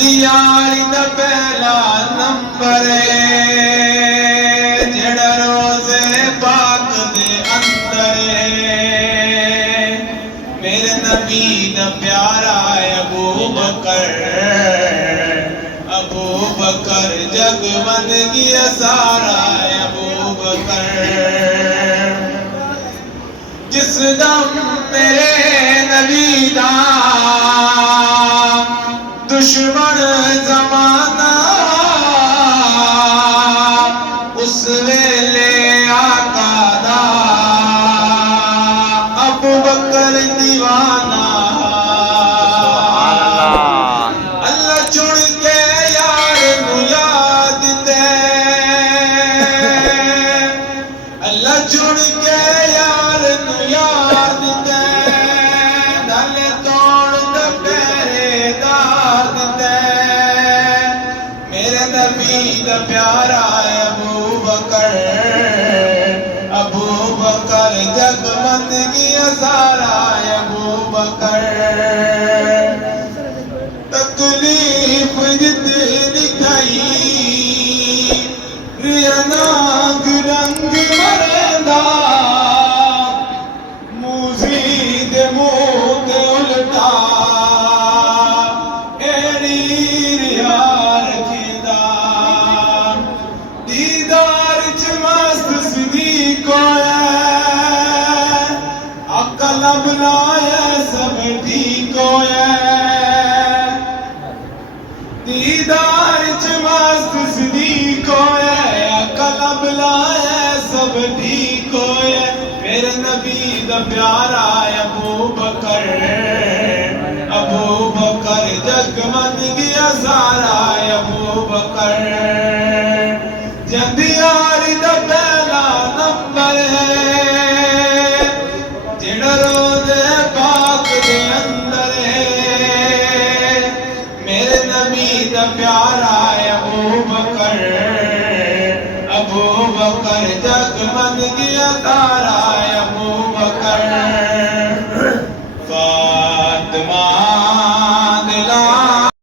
یاری دا پہلا نمبر جڑا روزے پاک دے اندر میرے نبی دا پیارا ابو بکر جگ بن گیا سارا ابو بکر جس دم میرے نبی دا دشمن زمانہ اس ویلے آقا دا ابو بکر دیوانہ اللہ چن کے یار نو یاد دے اللہ چن کے یار نو یاد دے ڈالے توڑ دے پیرے داد دے میرے نبی دا پیارا ابو بکر جگ بن گیا سارا ابو بکر تکلیف جتنی دکھائی رنگ رنگ مردا موزی دے منہ تے الٹا ایڑی ریار جیدا دیدار چ مست صدیق ہویا عقل بلایا سب ٹھیک ہویا دیدار چ مست صدیق ہویا عقل بلایا سب ٹھیک ہویا میرے نبی دا پیارا ابو بکر جگ من گیا سارا ابو بکر جد یاری دا پہلا نمبر جڑا روزے پاک دے اندر میرے نبی دا پیارا ابو بکر جگ من گیا سارا